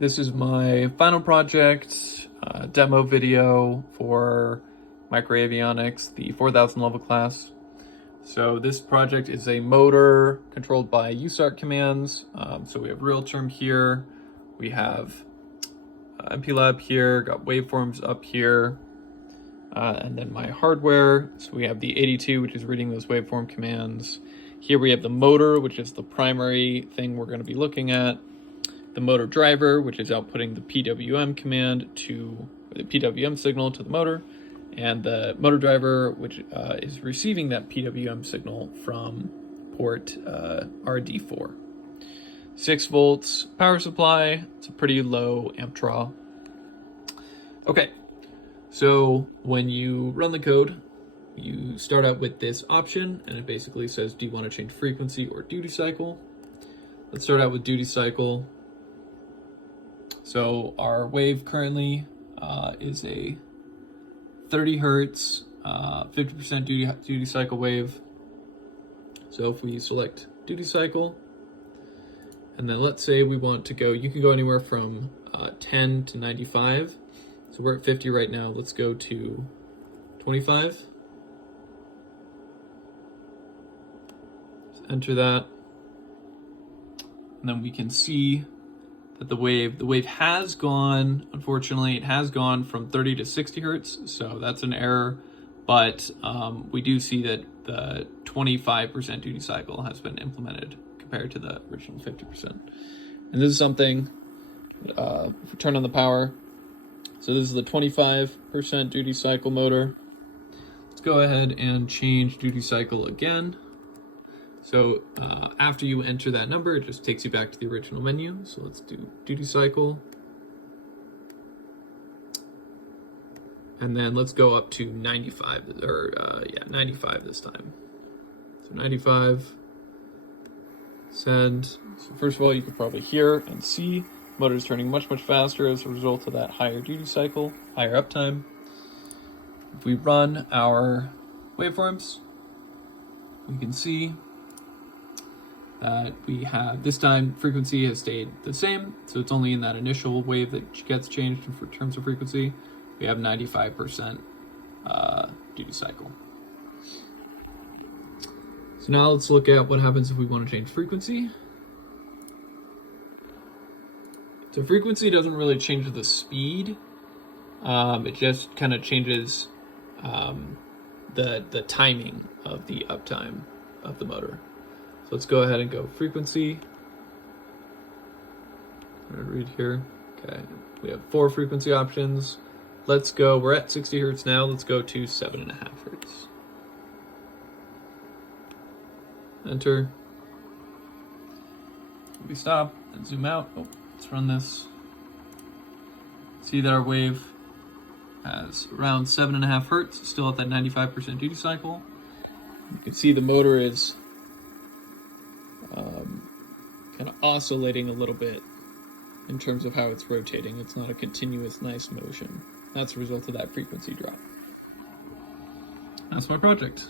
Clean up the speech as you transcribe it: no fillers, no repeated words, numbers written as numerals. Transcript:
This is my final project, demo video for Microavionics, the 4000 level class. So this project is a motor controlled by USART commands. So we have real term here, we have MPLab here, got waveforms up here, and then my hardware. So we have the 82, which is reading those waveform commands. Here we have the motor, which is the primary thing we're going to be looking at. The motor driver, which is outputting the PWM command to the PWM signal to the motor, and the motor driver, which is receiving that PWM signal from port RD4. 6 volts power supply. It's a pretty low amp draw. Okay, so when you run the code, you start out with this option, and it basically says, do you want to change frequency or duty cycle? Let's start out with duty cycle. So our wave currently is a 30 hertz, 50% duty cycle wave. So if we select duty cycle, and then let's say we want to go, you can go anywhere from 10 to 95. So we're at 50 right now. Let's go to 25. Just enter that. And then we can see that the wave has gone, unfortunately, it has gone from 30 to 60 hertz, so that's an error, but we do see that the 25% duty cycle has been implemented compared to the original 50%. And this is something, if we turn on the power, so this is the 25% duty cycle motor. Let's go ahead and change duty cycle again. So after you enter that number, it just takes you back to the original menu. So let's do duty cycle. And then let's go up to 95, or 95 this time. So 95, send. So first of all, you can probably hear and see motor's turning much, much faster as a result of that higher duty cycle, higher uptime. If we run our waveforms, we can see we have, this time frequency has stayed the same, so it's only in that initial wave that gets changed in terms of frequency. We have 95% duty cycle. So now let's look at what happens if we want to change frequency. So frequency doesn't really change the speed, it just kind of changes the timing of the uptime of the motor. So let's go ahead and go frequency. I'm gonna read here. Okay, we have 4 frequency options. Let's go, we're at 60 hertz now. Let's go to 7.5 hertz. Enter. We stop and zoom out. Oh, let's run this. See that our wave has around 7.5 hertz, still at that 95% duty cycle. You can see the motor is kind of oscillating a little bit in terms of how it's rotating. It's not a continuous, nice motion. That's a result of that frequency drop. That's my project.